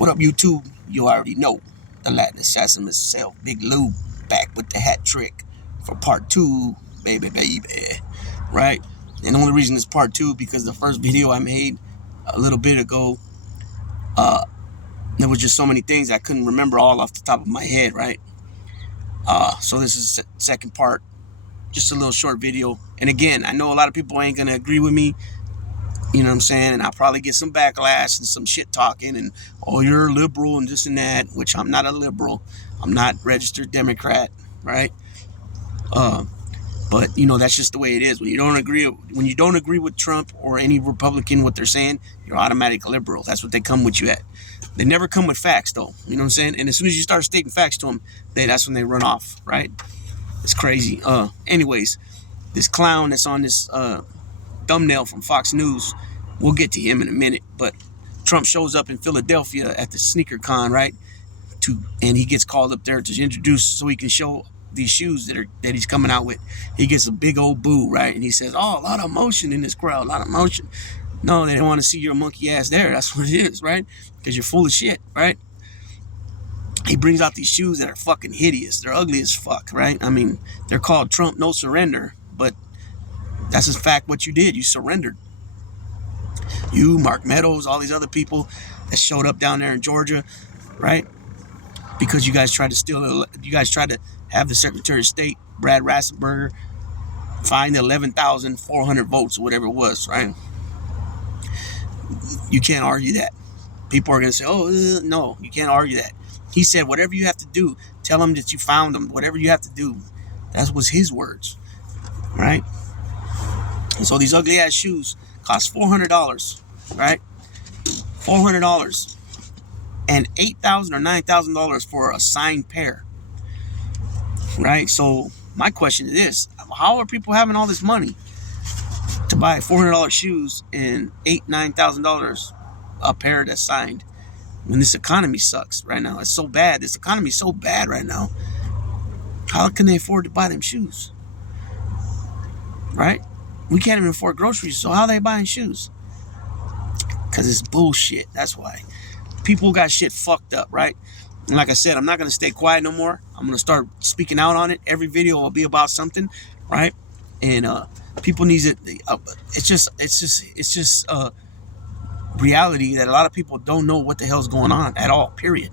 What up, YouTube? You already know the Latin assassin himself, Big Lou, back with the hat trick for part 2, baby. Right? And the only reason it's part 2 because the first video I made a little bit ago, there was just so many things I couldn't remember all off the top of my head, right? So this is the second part, just a little short video. And again, I know a lot of people ain't gonna agree with me. You know what I'm saying? And I'll probably get some backlash and some shit talking and, oh, you're a liberal and this and that, which I'm not a liberal. I'm not registered Democrat, right? But you know, that's just the way it is. When you don't agree with Trump or any Republican, what they're saying, you're automatic liberal. That's what they come with you at. They never come with facts, though. You know what I'm saying? And as soon as you start stating facts to them, that's when they run off, right? It's crazy. Anyways, this clown that's on this thumbnail from Fox News, we'll get to him in a minute, but Trump shows up in Philadelphia at the sneaker con, right? And he gets called up there to introduce so he can show these shoes that he's coming out with. He gets a big old boo, right? And he says, oh, a lot of emotion in this crowd, a lot of emotion. No, they don't want to see your monkey ass there. That's what it is, right? Because you're full of shit, right? He brings out these shoes that are fucking hideous. They're ugly as fuck, right? I mean, they're called Trump No Surrender, but that's in fact what you did. You surrendered. You, Mark Meadows, all these other people that showed up down there in Georgia, right? Because you guys tried to steal, you guys tried to have the Secretary of State, Brad Rassenberger, find the 11,400 votes or whatever it was, right? You can't argue that. People are going to say, oh, no, you can't argue that. He said, whatever you have to do, tell them that you found them. Whatever you have to do. That was his words, right? And so these ugly ass shoes cost $400, right? $400 and $8,000 or $9,000 for a signed pair, right? So my question is this: how are people having all this money to buy $400 shoes and $9,000 a pair that's signed when this economy sucks right now? It's so bad. This economy is so bad right now. How can they afford to buy them shoes, right? We can't even afford groceries, so how are they buying shoes? Because it's bullshit. That's why. People got shit fucked up, right? And like I said, I'm not going to stay quiet no more. I'm going to start speaking out on it. Every video will be about something, right? And people need it. It's just reality that a lot of people don't know what the hell's going on at all, period.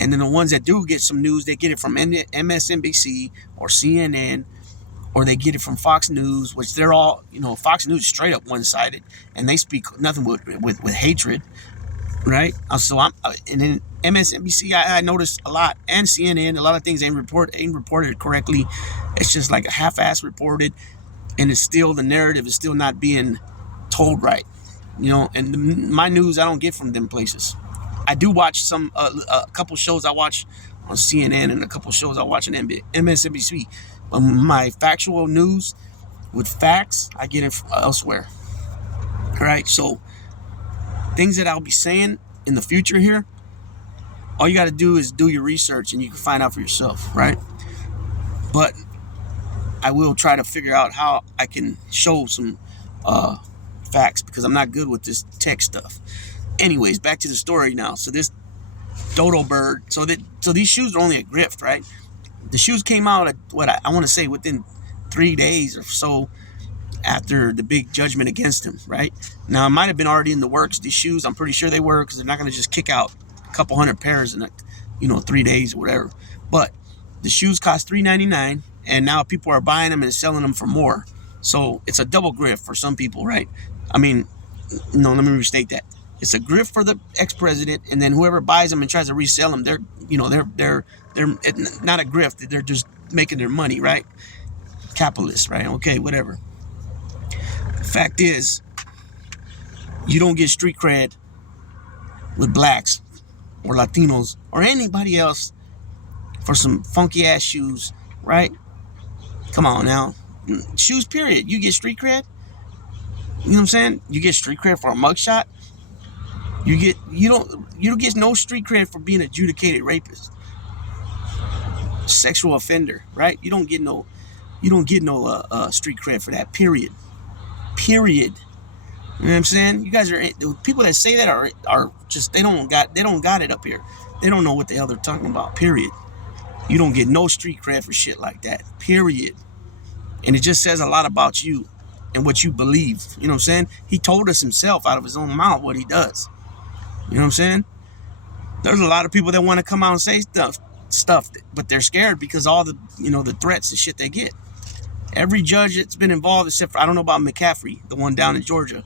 And then the ones that do get some news, they get it from MSNBC or CNN, or they get it from Fox News, which they're all, you know, Fox News is straight up one-sided, and they speak nothing with hatred, right? So and then MSNBC, I noticed a lot, and CNN, a lot of things ain't reported correctly. It's just like a half-ass reported, and it's still, the narrative is still not being told right, you know. And my news I don't get from them places. I do watch some a couple shows I watch on CNN and a couple shows I watch on MSNBC. My factual news with facts, I get it elsewhere. All right, so things that I'll be saying in the future here, all you got to do is do your research and you can find out for yourself, right? But I will try to figure out how I can show some facts, because I'm not good with this tech stuff. Anyways, back to the story now. So this dodo bird, so these shoes are only a grift, right? The shoes came out at what I want to say within 3 days or so after the big judgment against him, right? Now, it might have been already in the works, these shoes. I'm pretty sure they were, because they're not going to just kick out a couple hundred pairs in, 3 days or whatever. But the shoes cost $3.99, and now people are buying them and selling them for more. So it's a double grift for some people, right? I mean, no, let me restate that. It's a grift for the ex-president, and then whoever buys them and tries to resell them, they're not a grift. They're just making their money, right? Capitalists, right? Okay, whatever. The fact is, you don't get street cred with blacks or Latinos or anybody else for some funky ass shoes, right? Come on now. Shoes, period. You get street cred. You know what I'm saying? You get street cred for a mugshot. You don't get no street cred for being an adjudicated rapist, sexual offender, right? You don't get no street cred for that. Period. You know what I'm saying? You guys are the people that say that are just they don't got it up here. They don't know what the hell they're talking about. Period. You don't get no street cred for shit like that. Period. And it just says a lot about you and what you believe. You know what I'm saying? He told us himself out of his own mouth what he does. You know what I'm saying? There's a lot of people that want to come out and say stuff, but they're scared because all the the threats and shit they get. Every judge that's been involved, except for I don't know about McCaffrey, the one down in Georgia,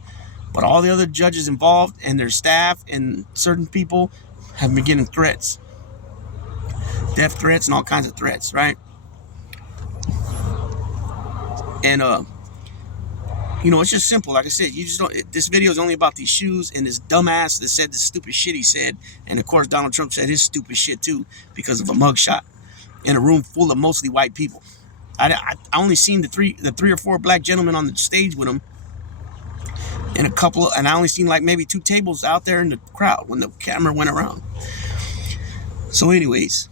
but all the other judges involved and their staff and certain people have been getting threats, death threats and all kinds of threats, right? And it's just simple. Like I said, you just don't. This video is only about these shoes and this dumbass that said the stupid shit he said, and of course Donald Trump said his stupid shit too because of a mugshot in a room full of mostly white people. I only seen the three or four black gentlemen on the stage with him, and I only seen like maybe 2 tables out there in the crowd when the camera went around. So, anyways,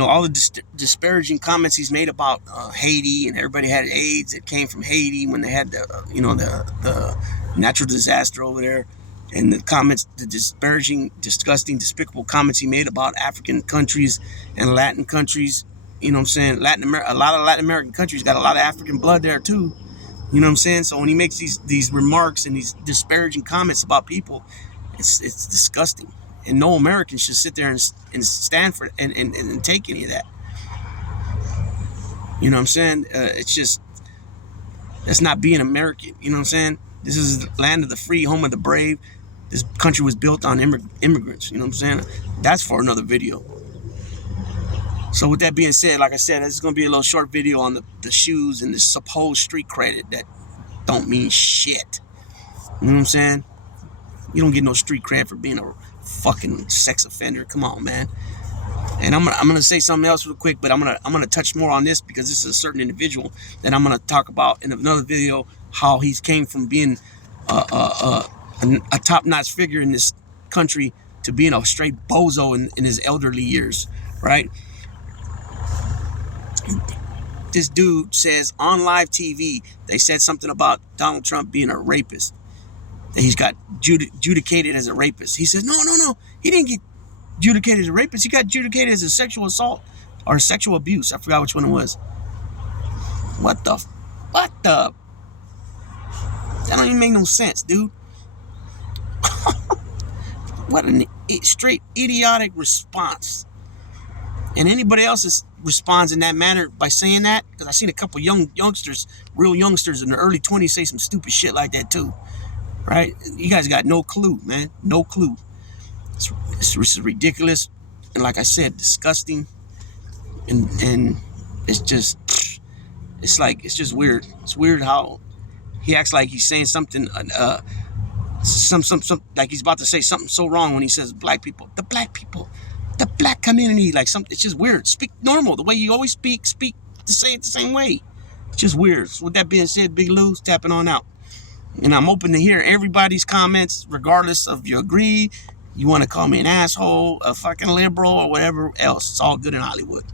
all the disparaging comments he's made about Haiti, and everybody had AIDS that came from Haiti when they had the natural disaster over there, and the disparaging, disgusting, despicable comments he made about African countries and Latin countries. You know what I'm saying? A lot of Latin American countries got a lot of African blood there too. You know what I'm saying? So when he makes these remarks and these disparaging comments about people, it's disgusting. And no American should sit there and stand for it and take any of that. You know what I'm saying? That's not being American. You know what I'm saying? This is the land of the free, home of the brave. This country was built on immigrants. You know what I'm saying? That's for another video. So with that being said, like I said, this is going to be a little short video on the shoes and the supposed street credit that don't mean shit. You know what I'm saying? You don't get no street cred for being a fucking sex offender. Come on, man. And I'm gonna say something else real quick, but I'm gonna touch more on this because this is a certain individual that I'm gonna talk about in another video, how he's came from being a top-notch figure in this country to being a straight bozo in his elderly years, right? This dude says on live TV, they said something about Donald Trump being a rapist. That he's got adjudicated as a rapist. He says, no. He didn't get adjudicated as a rapist. He got adjudicated as a sexual assault or sexual abuse. I forgot which one it was. What the? That don't even make no sense, dude. What a straight idiotic response. And anybody else responds in that manner by saying that, because I seen a couple real youngsters in their early 20s say some stupid shit like that too, right? You guys got no clue, man, no clue. It's ridiculous, and like I said, disgusting, and it's just weird. It's weird how he acts like he's saying something, some like he's about to say something so wrong when he says black people, the black community, like something. It's just weird. Speak normal, the way you always speak to say it the same way. It's just weird. So with that being said, Big Lou's tapping on out. And I'm open to hear everybody's comments, regardless of you agree, you want to call me an asshole, a fucking liberal, or whatever else. It's all good in Hollywood.